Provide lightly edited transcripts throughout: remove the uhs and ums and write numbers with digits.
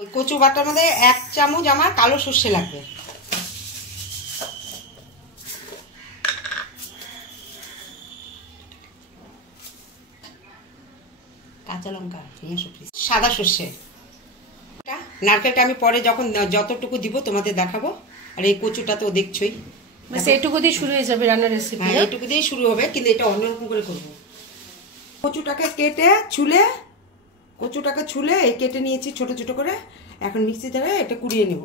ওই কচু বাটার মধ্যে 1 চামচ আমার কালো সর্ষে লাগবে। কাঁচা লঙ্কা, সাদা সর্ষে, নারকেলটা আমি পরে যখন যতটুকু দিব তোমাদের দেখাবো। আর এই কচুটা তো দেখছোই, এইটুকু দিয়ে শুরু হয়ে যাবে রান্নার রেসিপি। হ্যাঁ, এইটুকু দিয়ে শুরু হবে, কিন্তু এটা অন্যরকম করে করবো। কচুটাকে কেটে ছুলে, কচুটাকে ছুলে এই কেটে নিয়েছি ছোট ছোট করে। এখন মিক্সি জারে এটা কুড়িয়ে নেব,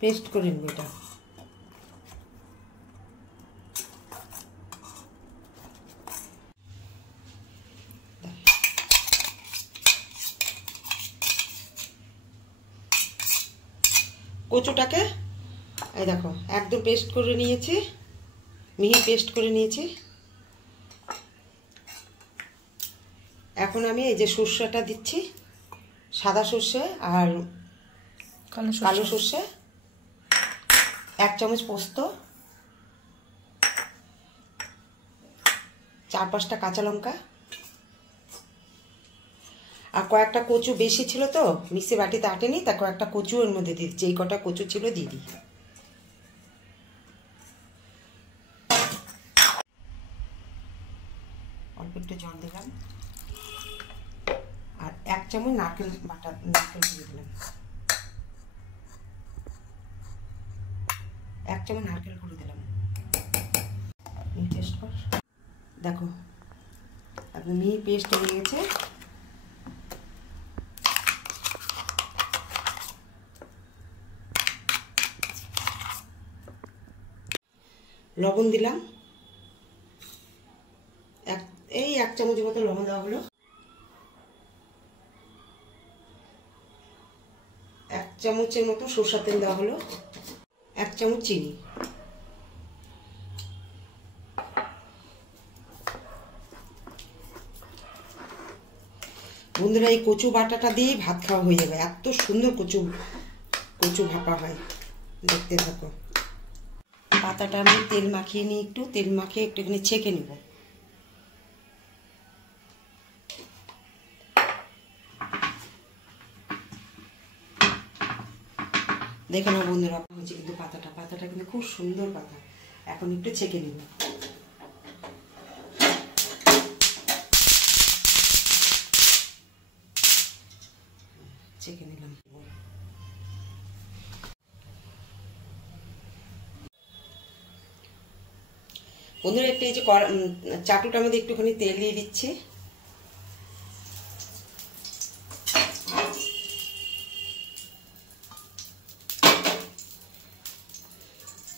পেস্ট করে নেব। এটা কচুটাকে এই দেখো একদম পেস্ট করে নিয়েছি, মিহি পেস্ট করে নিয়েছি। এখন আমি এই যে সর্ষেটা দিচ্ছি, সাদা সর্ষে আর কালো সর্ষে, 1 চামচ পোস্ত, 4-5টা কাঁচা লঙ্কা, আর কয়েকটা কচু বেশি ছিল তো মিক্সি বাটিতে আটেনি, তা কয়েকটা কচু এর মধ্যে দিয়ে দিচ্ছি। এই কটা কচু ছিল দিয়ে দিই। অল্প একটু জল দিলাম আর 1 চামচ নারকেল দিয়ে দিলাম। 1 চামচ নারকেল করে দিলাম। টেস্ট কর, দেখো একদম মিহি পেস্ট হয়ে গেছে। লবণ দিলাম, এই 1 চামচের মতো লবণ দেওয়া হলো। 1 চামচের মতো সরষের তেল দেওয়া হলো। 1 চামচ চিনি। বন্ধুরা, এই কচু বাটাটা দিয়ে ভাত খাওয়া হয়ে যাবে, এত সুন্দর কচু ভাপা হয়। দেখতে থাকো। পাতাটা আমি তেল মাখিয়ে নিই, একটু তেল মাখিয়ে একটুখানি ছেঁকে নেব। দেখে নাও বন্ধুরা, হচ্ছে কিন্তু পাতাটা কিন্তু খুব সুন্দর পাতা। এখন একটু ছেঁকে নেব। ছেঁকে নিলাম। বন্ধুরা, একটু এই যে চাটুটার মধ্যে একটুখানি তেল দিয়ে দিচ্ছি।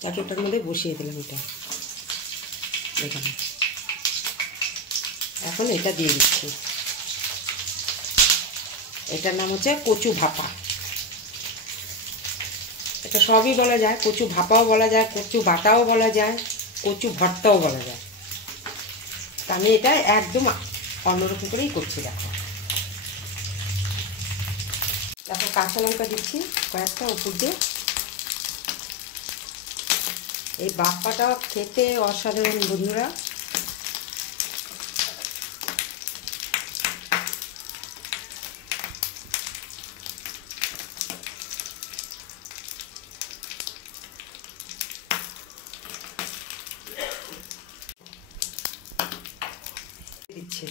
চাটুটার মধ্যে বসিয়ে দিলাম এটা। দেখুন, এখন এটা দিয়ে দিচ্ছি। এটার নাম হচ্ছে কচু ভাপা। এটা সবই বলা যায়, কচু ভাপাও বলা যায়, কচু বাটাও বলা যায়, কচু ভর্তাও বলা যায়। তা আমি এটা একদম অন্যরকম করেই করছি। দেখো দেখো কাঁচা লঙ্কা দিচ্ছি কয়েকটা উপর দিয়ে। এই ভাপাটা খেতে অসাধারণ বন্ধুরা। দিচ্ছি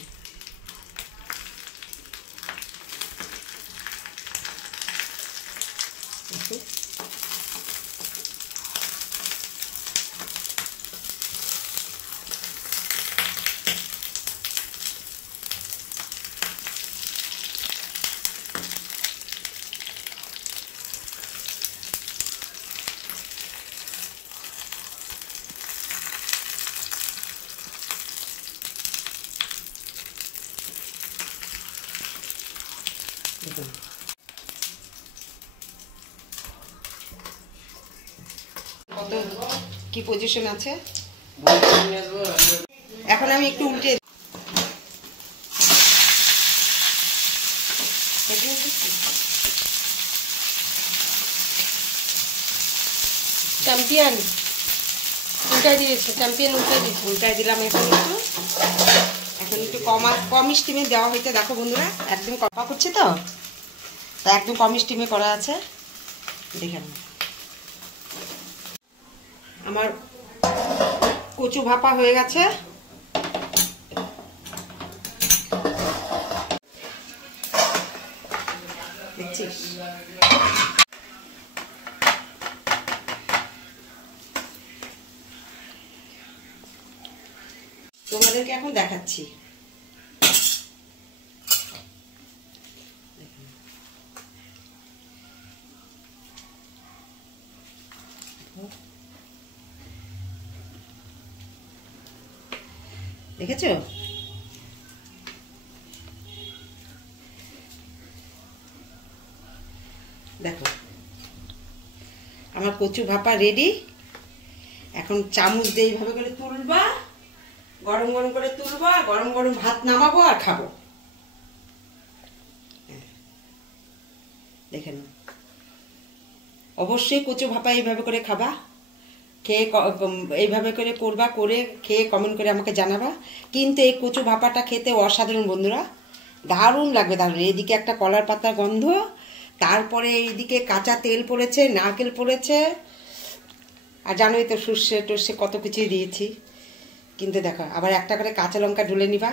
কত কি পজিশন আছে। এখন আমি একটু উল্টে চ্যাম্পিয়ন উল্টাই দিয়েছে, চ্যাম্পিয়ন উল্টাই দিয়েছে। উল্টাই দিলাম। এখন একটু এখন একটু কম স্টিমে দেওয়া হইতে দেখো বন্ধুরা, একদম কপা করছে তো, তা একদম কম স্টিমে করা আছে। দেখে আমার কচু ভাপা হয়ে গেছে। দেখছিস তোমাদেরকে এখন দেখাচ্ছি। দেখেছো? দেখো আমার কচু ভাপা রেডি। এখন চামচ দিয়ে এইভাবে করে তুলবা, গরম গরম করে তুলবা, গরম গরম ভাত নামাবো আর খাবো। দেখে নাও, অবশ্যই কচু ভাপা এইভাবে করে খাবা, খেয়ে এইভাবে করে করবা, করে খেয়ে কমেন্ট করে আমাকে জানাবা। কিন্তু এই কচু ভাপাটা খেতে অসাধারণ বন্ধুরা, দারুণ লাগবে, দারুণ। এইদিকে একটা কলার পাতার গন্ধ, তারপরে এইদিকে কাঁচা তেল পড়েছে, নারকেল পড়েছে, আর জানোই তো সর্ষে টর্ষে কত কিছুই দিয়েছি। কিন্তু দেখো আবার একটা করে কাঁচা লঙ্কা ঢুলে নিবা,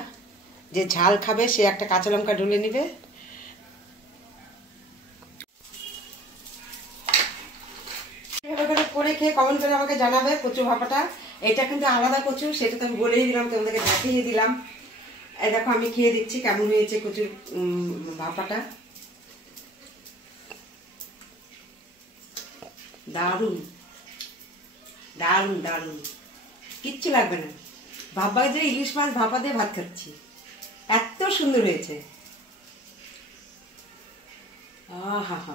যে ঝাল খাবে সে একটা কাঁচা লঙ্কা ঢুলে নিবে। করে খেয়ে কমেন্ট করে আমাকে জানাবে কচু ভাপাটা। এটা কিন্তু আলাদা কচু, সেটা তো আমি বলেই দিলাম, তোমাদেরকে দেখিয়ে দিলাম। এই দেখো আমি খেয়ে দিচ্ছি কেমন হয়েছে কচুর ভাপাটা। দারুণ দারুণ দারুণ, কিচ্ছু লাগবে না, ভাবা যে ইলিশ মাছ ভাপা দিয়ে ভাত খাচ্ছি, এত সুন্দর হয়েছে। আহা হা,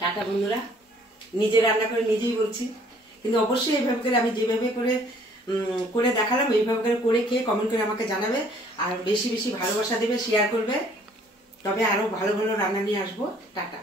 টাটা বন্ধুরা, নিজে রান্না করে নিজেই বলছি। কিন্তু অবশ্যই এইভাবে করে আমি যেভাবে করে দেখালাম এইভাবে করে খেয়ে কমেন্ট করে আমাকে জানাবে, আর বেশি বেশি ভালোবাসা দেবে, শেয়ার করবে। তবে আরো ভালো ভালো রান্না নিয়ে আসবো। টাটা।